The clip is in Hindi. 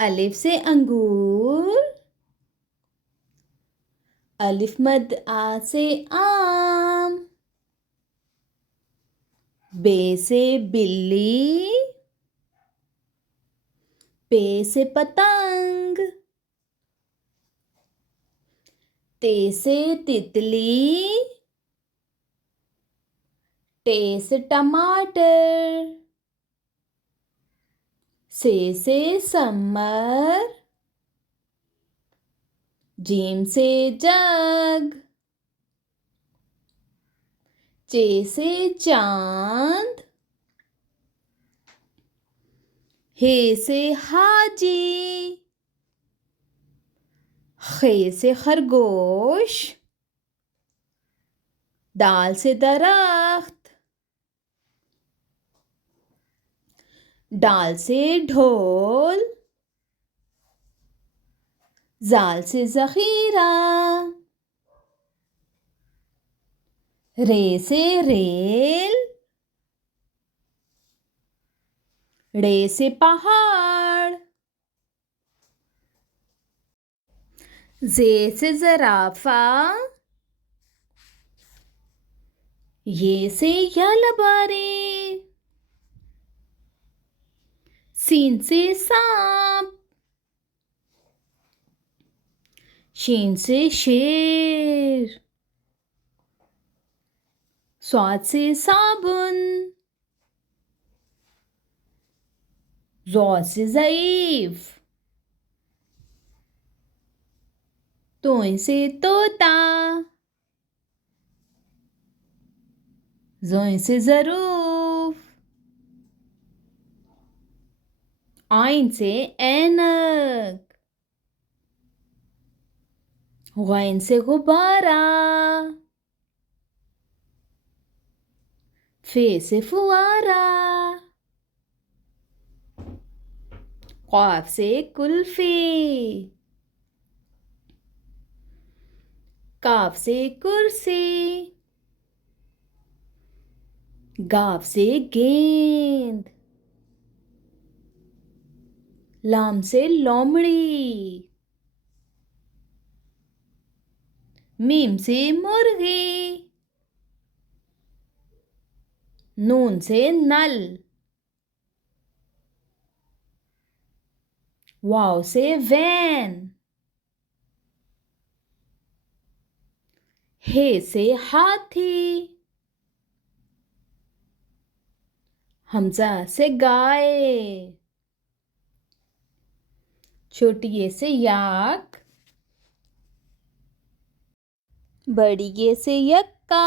अलिफ से अंगूर, अलिफ मद आ से आम, बे से बिल्ली, पे से पतंग, ते से तितली, टे से टमाटर, से समर, जीम से जग, चे से चांद, हे से हाजी, खे से खरगोश, दाल से दरख्त, डाल से ढोल, जाल से जखीरा, रे से रेल, रे से पहाड़, जे से जराफा, ये से यलबारी, सीन से सांप, शीन से शेर, स्वाद से साबुन, ज़ौद से ज़ईफ, तोय से तोता, ज़ोय से ज़रूफ, आइन से ऐनक, गैन से गुब्बारा, फे से फुआरा, क़ाफ से कुल्फी, काफ से कुर्सी, गाफ से गेंद, लाम से लोमड़ी, मीम से मुर्गी, नून से नल, वाव से वैन, हे से हाथी, हमजा से गाय, छोटी ये से याक, बड़ी ये से यक्का,